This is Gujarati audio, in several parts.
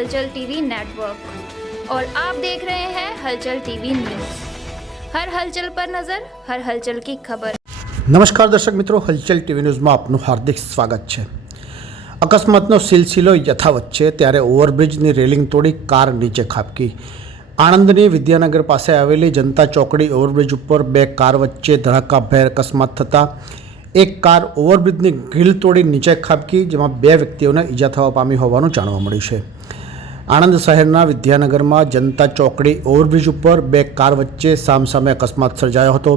हलचल टीवी नेटवर्क और आप देख रहे हैं हलचल टीवी न्यूज हर हलचल पर नजर हर हलचल की खबर નમસ્કાર દર્શક મિત્રો હલચલ ટીવી ન્યૂઝમાં આપનું હાર્દિક સ્વાગત છે અકસ્માતનો સિલસિલો યથાવત છે ત્યારે ઓવરબ્રિજની રેલિંગ તોડી કાર નીચે ખાબકી આણંદની વિદ્યાનગર પાસે આવેલી જનતા ચોકડી ઓવરબ્રિજ ઉપર બે કાર વચ્ચે ધડાકાભેર અકસ્માત થતાં એક કાર ઓવરબ્રિજની ગ્રીલ તોડી નીચે ખાબકી જેમાં બે વ્યક્તિઓને ઈજા થવા પામી હોવાનું જાણવા મળ્યું છે આણંદ શહેરના વિદ્યાનગરમાં જનતા ચોકડી ઓવરબ્રિજ ઉપર બે કાર વચ્ચે સામસામે અકસ્માત સર્જાયો હતો.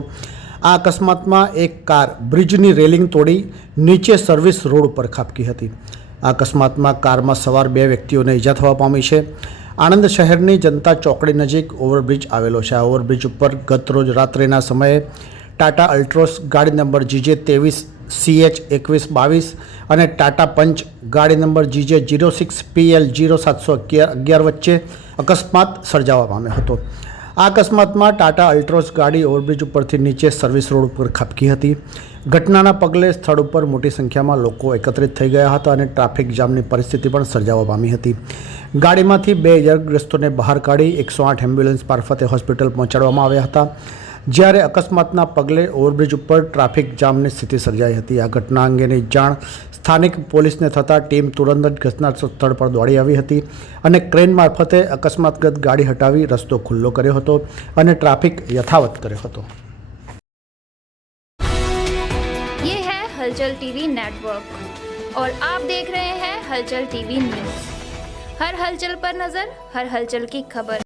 આ અકસ્માતમાં એક કાર બ્રિજની રેલિંગ તોડી નીચે સર્વિસ રોડ ઉપર ખાબકી હતી. આ અકસ્માતમાં કારમાં સવાર બે વ્યક્તિઓને ઈજા થવા પામી છે. આણંદ શહેરની જનતા ચોકડી નજીક ઓવરબ્રિજ આવેલો છે. આ ઓવરબ્રિજ ઉપર ગત રોજ રાત્રિના સમયે ટાટા અલ્ટ્રોસ ગાડી નંબર જીજે ત્રેવીસ સીએચ એકવીસ બાવીસ અને ટાટા પંચ ગાડી number GJ zero six PL zero સાતસો અગિયાર અગિયાર વચ્ચે અકસ્માત સર્જાવા પામ્યો હતો. આ અકસ્માતમાં ટાટા અલ્ટ્રોસ ગાડી ઓવરબ્રિજ ઉપરથી નીચે સર્વિસ રોડ ઉપર ખપકી હતી. ઘટનાના પગલે સ્થળ ઉપર મોટી સંખ્યામાં લોકો એકત્રિત થઈ ગયા હતા અને ટ્રાફિક જામની પરિસ્થિતિ પણ સર્જાવા પામી હતી. ગાડીમાંથી બે ઇજાગ્રસ્તોને બહાર કાઢી એકસો આઠ એમ્બ્યુલન્સ મારફતે હોસ્પિટલ પહોંચાડવામાં આવ્યા હતા. જ્યારે અકસ્માતના પગલે ઓવરબ્રિજ ઉપર ટ્રાફિક જામની સ્થિતિ સર્જાઈ હતી આ ઘટના અંગેની જાણ સ્થાનિક પોલીસને થતાં ટીમ તુરંત જ ઘટના સ્થળ પર દોડી આવી હતી અને ક્રેન મારફતે અકસ્માતગ્રસ્ત ગાડી હટાવી રસ્તો ખુલ્લો કર્યો હતો અને ટ્રાફિક યથાવત કર્યો હતો ये है हलचल टीवी नेटवर्क और आप देख रहे हैं हलचल टीवी न्यूज हर हलचल पर नजर हर हलचल की खबर